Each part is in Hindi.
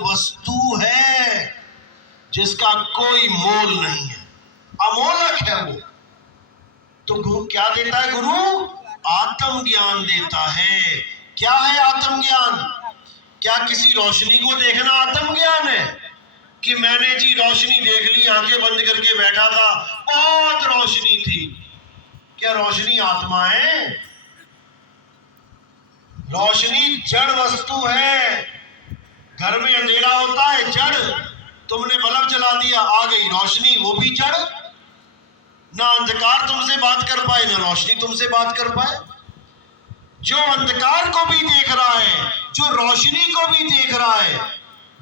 वस्तु है जिसका कोई मोल नहीं है, अमोलक है वो। तो गुरु क्या देता है? गुरु आत्म ज्ञान देता है। क्या है आत्म ज्ञान? क्या किसी रोशनी को देखना आत्म ज्ञान है? कि मैंने जी रोशनी देख ली, आंखें बंद करके बैठा था, बहुत रोशनी थी। क्या रोशनी आत्मा है? रोशनी जड़ वस्तु है। घर में अंधेरा होता है, जड़। तुमने बल्ब जला दिया, आ गई रोशनी, वो भी जड़। ना अंधकार तुमसे बात कर पाए, ना रोशनी तुमसे बात कर पाए। जो अंधकार को भी देख रहा है, जो रोशनी को भी देख रहा है,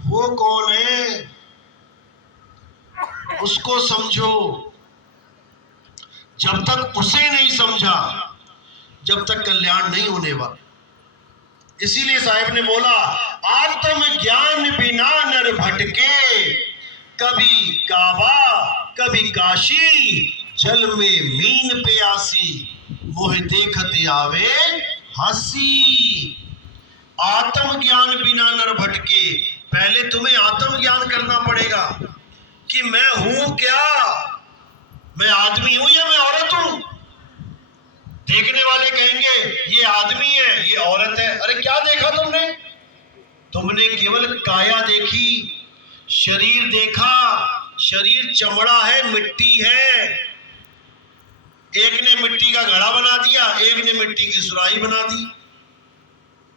वो कौन है? उसको समझो। जब तक उसे नहीं समझा, जब तक कल्याण नहीं होने वाला। इसीलिए साहिब ने बोला, आत्म ज्ञान बिना नर भटके, कभी काबा कभी काशी, जल में मीन प्यासी, मोह देखते आवे हंसी। आत्म ज्ञान बिना नर भटके, पहले तुम्हें आत्म ज्ञान करना पड़ेगा कि मैं हूं क्या, मैं आदमी हूं या मैं औरत हूं। देखने वाले कहेंगे ये आदमी है, ये औरत है। अरे क्या देखा तुमने? तुमने केवल काया देखी, शरीर देखा। शरीर चमड़ा है, मिट्टी है। एक ने मिट्टी का घड़ा बना दिया, एक ने मिट्टी की सुराही बना दी।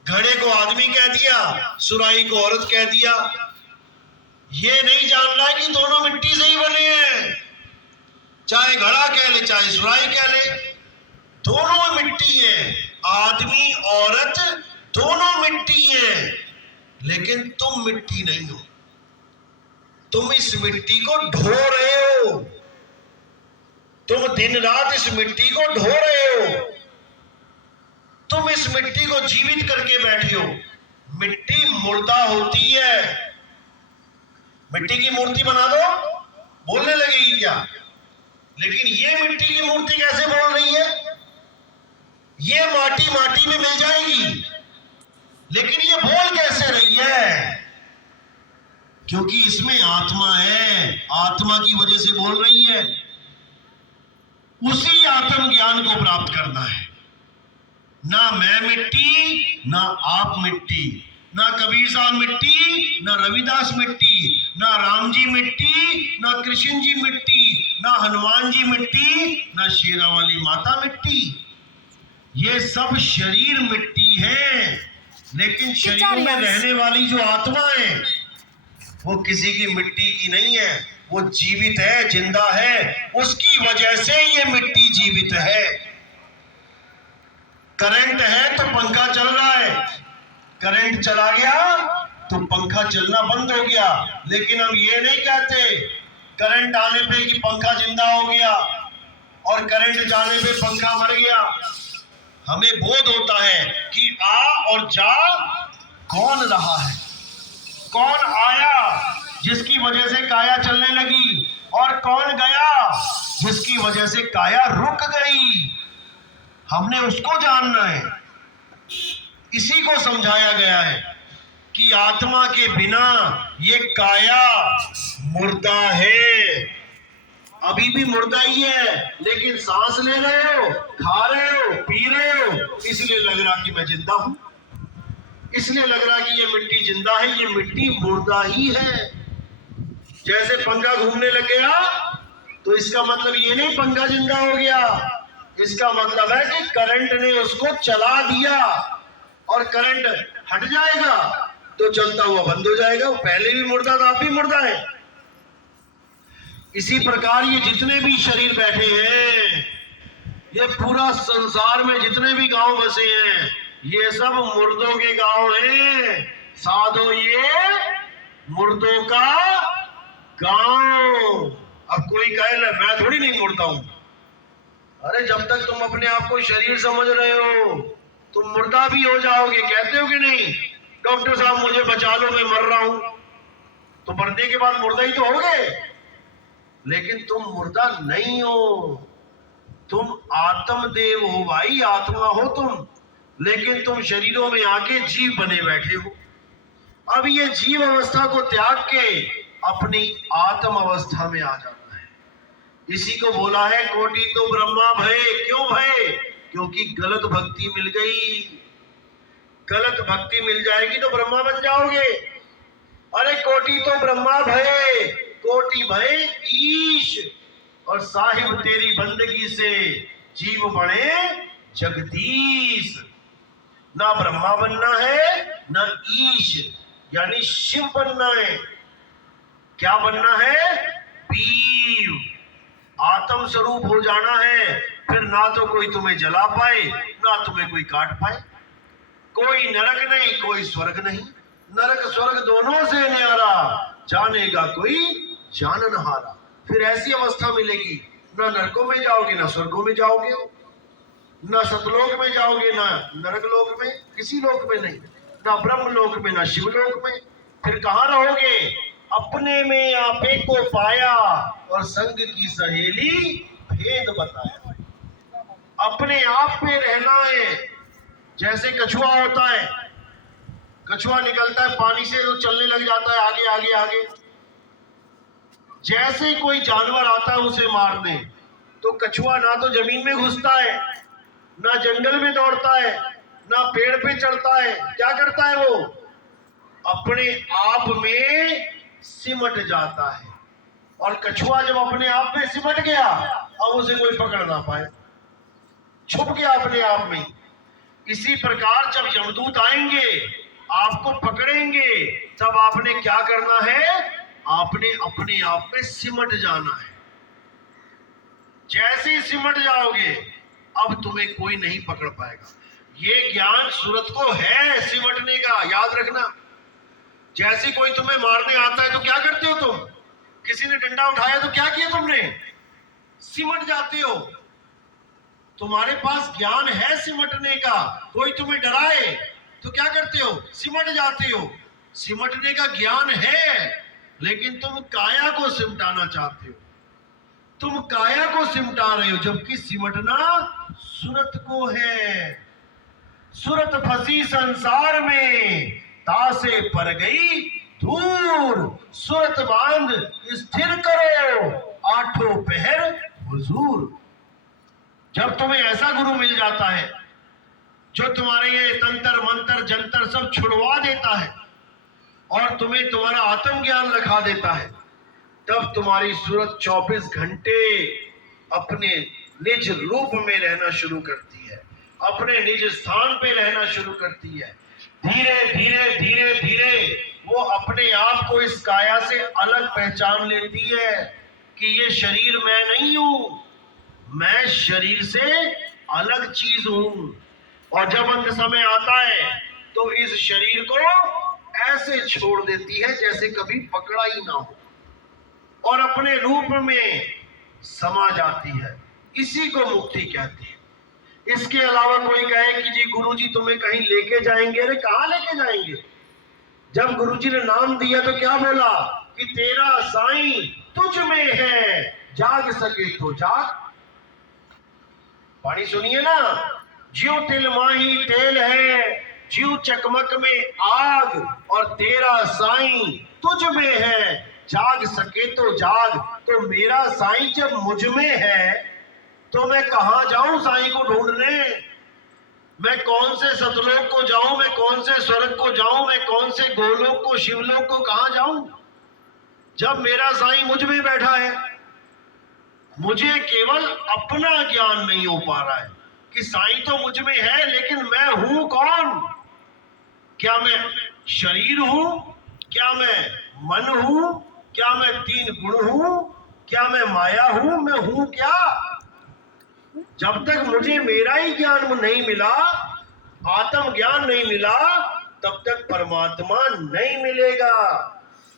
घड़े को आदमी कह दिया, सुराही को औरत कह दिया। ये नहीं जान रहा कि दोनों मिट्टी से ही बने हैं। चाहे घड़ा कह ले, चाहे सुराही कह ले, दोनों मिट्टी है। आदमी औरत दोनों मिट्टी है, लेकिन तुम मिट्टी नहीं हो। तुम इस मिट्टी को ढो रहे हो। तुम दिन रात इस मिट्टी को ढो रहे हो। तुम इस मिट्टी को जीवित करके बैठे हो। मिट्टी मुर्दा होती है। मिट्टी की मूर्ति बना दो, बोलने लगेगी क्या? लेकिन ये मिट्टी की मूर्ति कैसे बोल रही है? ये माटी माटी में मिल जाएगी, लेकिन ये बोल कैसे रही है? क्योंकि इसमें आत्मा है। आत्मा की वजह से बोल रही है। उसी आत्म ज्ञान को प्राप्त करना है। ना मैं मिट्टी, ना आप मिट्टी, ना कबीर साहब मिट्टी, ना रविदास मिट्टी, ना राम जी मिट्टी, ना कृष्ण जी मिट्टी, ना हनुमान जी मिट्टी, ना शेरा वाली माता मिट्टी। ये सब शरीर मिट्टी है, लेकिन शरीर में रहने वाली जो आत्मा है वो किसी की मिट्टी की नहीं है। वो जीवित है, जिंदा है। उसकी वजह से ये मिट्टी जीवित है। करंट है तो पंखा चल रहा है, करंट चला गया तो पंखा चलना बंद हो गया। लेकिन हम ये नहीं कहते करंट आने पे कि पंखा जिंदा हो गया और करंट जाने पे पंखा मर गया। हमें बोध होता है कि आ और जा कौन रहा है, कौन आया जिसकी वजह से काया चलने लगी, और कौन गया जिसकी वजह से काया रुक गई। हमने उसको जानना है। इसी को समझाया गया है कि आत्मा के बिना ये काया मुर्दा है। अभी भी मुर्दा ही है, लेकिन सांस ले रहे हो, खा रहे हो, पी रहे हो, इसलिए लग रहा कि मैं जिंदा हूं। इसलिए लग रहा कि ये मिट्टी जिंदा है। ये मिट्टी मुर्दा ही है। जैसे पंखा घूमने लग गया तो इसका मतलब ये नहीं पंखा जिंदा हो गया। इसका मतलब है कि करंट ने उसको चला दिया, और करंट हट जाएगा तो चलता हुआ बंद हो जाएगा। वो पहले भी मुर्दा था, अब भी मुर्दा है। इसी प्रकार ये जितने भी शरीर बैठे हैं, ये पूरा संसार में जितने भी गांव बसे हैं, ये सब मुर्दों के गांव हैं। साधो ये मुर्दों का गांव। अब कोई कहे ले मैं थोड़ी नहीं मुर्दा हूं। अरे जब तक तुम अपने आप को शरीर समझ रहे हो, तुम मुर्दा भी हो जाओगे। कहते हो कि नहीं, डॉक्टर साहब मुझे बचा लो, मैं मर रहा हूं। तो मरने के बाद मुर्दा ही तो होगे, लेकिन तुम मुर्दा नहीं हो। तुम आत्मदेव हो भाई, आत्मा हो तुम, लेकिन तुम शरीरों में आके जीव बने बैठे हो। अब ये जीव अवस्था को त्याग के अपनी आत्म अवस्था में आ जाना है। इसी को बोला है कोटि तो ब्रह्मा भय। क्यों भय? क्योंकि गलत भक्ति मिल गई। गलत भक्ति मिल जाएगी तो ब्रह्मा बन जाओगे। अरे कोटि तो ब्रह्मा भय, कोटि भय ईश, और साहिब तेरी बंदगी से जीव बने जगदीश। ना ब्रह्मा बनना है ना ईश यानी शिव बनना है। क्या बनना है? पीव, आत्म स्वरूप हो जाना है। फिर ना तो कोई तुम्हें जला पाए ना तुम्हें कोई काट पाए। कोई नरक नहीं, कोई स्वर्ग नहीं। नरक स्वर्ग दोनों से न्यारा, जानेगा कोई जाननहारा। फिर ऐसी अवस्था मिलेगी, ना नरकों में जाओगे ना स्वर्गों में जाओगे, ना सतलोक में जाओगे ना नरक लोक में, किसी लोक में नहीं, ना ब्रह्म लोक में ना शिवलोक में। फिर कहाँ रहोगे? अपने में आपे को पाया और संग की सहेली भेद बताया। अपने आप में रहना है। जैसे कछुआ होता है, कछुआ निकलता है पानी से तो चलने लग जाता है आगे आगे आगे। जैसे कोई जानवर आता है उसे मारने, तो कछुआ ना तो जमीन में घुसता है, ना जंगल में दौड़ता है, ना पेड़ पे चढ़ता है। क्या करता है वो? अपने आप में सिमट जाता है। और कछुआ जब अपने आप में सिमट गया, अब उसे कोई पकड़ ना पाए, छुप गया अपने आप में। इसी प्रकार जब यमदूत आएंगे, आपको पकड़ेंगे, तब आपने क्या करना है? आपने अपने आप में सिमट जाना है। जैसे ही सिमट जाओगे, अब तुम्हें कोई नहीं पकड़ पाएगा। ये ज्ञान सूरत को है सिमटने का, याद रखना। जैसे कोई तुम्हें मारने आता है तो क्या करते हो तुम? किसी ने डंडा उठाया तो क्या किया तुमने? सिमट जाते हो। तुम्हारे पास ज्ञान है सिमटने का। कोई तुम्हें डराए तो क्या करते हो? सिमट जाते हो। सिमटने का ज्ञान है, लेकिन तुम काया को सिमटाना चाहते हो। तुम काया को सिमटा रहे हो, जबकि सिमटना सूरत को है। सूरत फंसी संसार में, तासे पर गई दूर। सूरत बांध स्थिर करो, आठों पहर हुजूर। जब तुम्हें ऐसा गुरु मिल जाता है जो तुम्हारे ये तंत्र मंत्र जंतर सब छुड़वा देता है और तुम्हें तुम्हारा आत्मज्ञान रखा देता है, तब तुम्हारी सूरत 24 घंटे अपने निज रूप में रहना शुरू करती है, अपने निज स्थान पे रहना शुरू करती है। धीरे धीरे धीरे धीरे वो अपने आप को इस काया से अलग पहचान लेती है कि ये शरीर मैं नहीं हूं, मैं शरीर से अलग चीज हूं। और जब अंत समय आता है तो इस शरीर को ऐसे छोड़ देती है जैसे कभी पकड़ा ही ना हो, और अपने रूप में समा जाती है। इसी को मुक्ति कहते हैं। इसके अलावा कोई कहे कि जी गुरुजी तुम्हें कहीं लेके जाएंगे, अरे कहाँ लेके जाएंगे? जब गुरुजी ने नाम दिया तो क्या बोला कि तेरा साईं तुझ में है, जाग सके तो जाग। पानी सुनिए ना, ज्यों तिल माही तेल है, ज्यों चकमक में आग, और तेरा साईं तुझ में है, जाग सके तो जाग। तो मेरा साईं जब मुझ में है तो मैं कहां जाऊं साईं को ढूंढने? मैं कौन से सतलोक को जाऊं, मैं कौन से स्वर्ग को जाऊं, मैं कौन से गोलोक को शिवलोक को कहां जाऊं, जब मेरा साईं मुझ में बैठा है? मुझे केवल अपना ज्ञान नहीं हो पा रहा है कि साईं तो मुझ में है, लेकिन मैं हूं कौन? क्या मैं शरीर हूं? क्या मैं मन हूं? क्या मैं 3 गुण हूं? क्या मैं माया हूं? मैं हूं क्या? जब तक मुझे मेरा ही ज्ञान नहीं मिला, आत्म ज्ञान नहीं मिला, तब तक परमात्मा नहीं मिलेगा,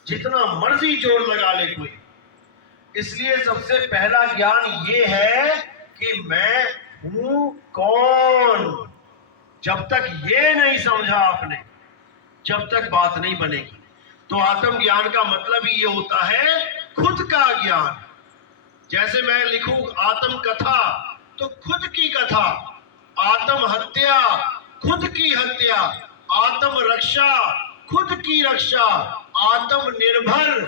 जितना मर्जी जोर लगा ले कोई। इसलिए सबसे पहला ज्ञान ये है कि मैं हूं कौन। जब तक ये नहीं समझा आपने, जब तक बात नहीं बनेगी। तो आत्म ज्ञान का मतलब ही ये होता है खुद का ज्ञान। जैसे मैं लिखूं आत्म कथा, तो खुद की कथा, आत्म हत्या खुद की हत्या, आत्म रक्षा खुद की रक्षा, आत्मनिर्भर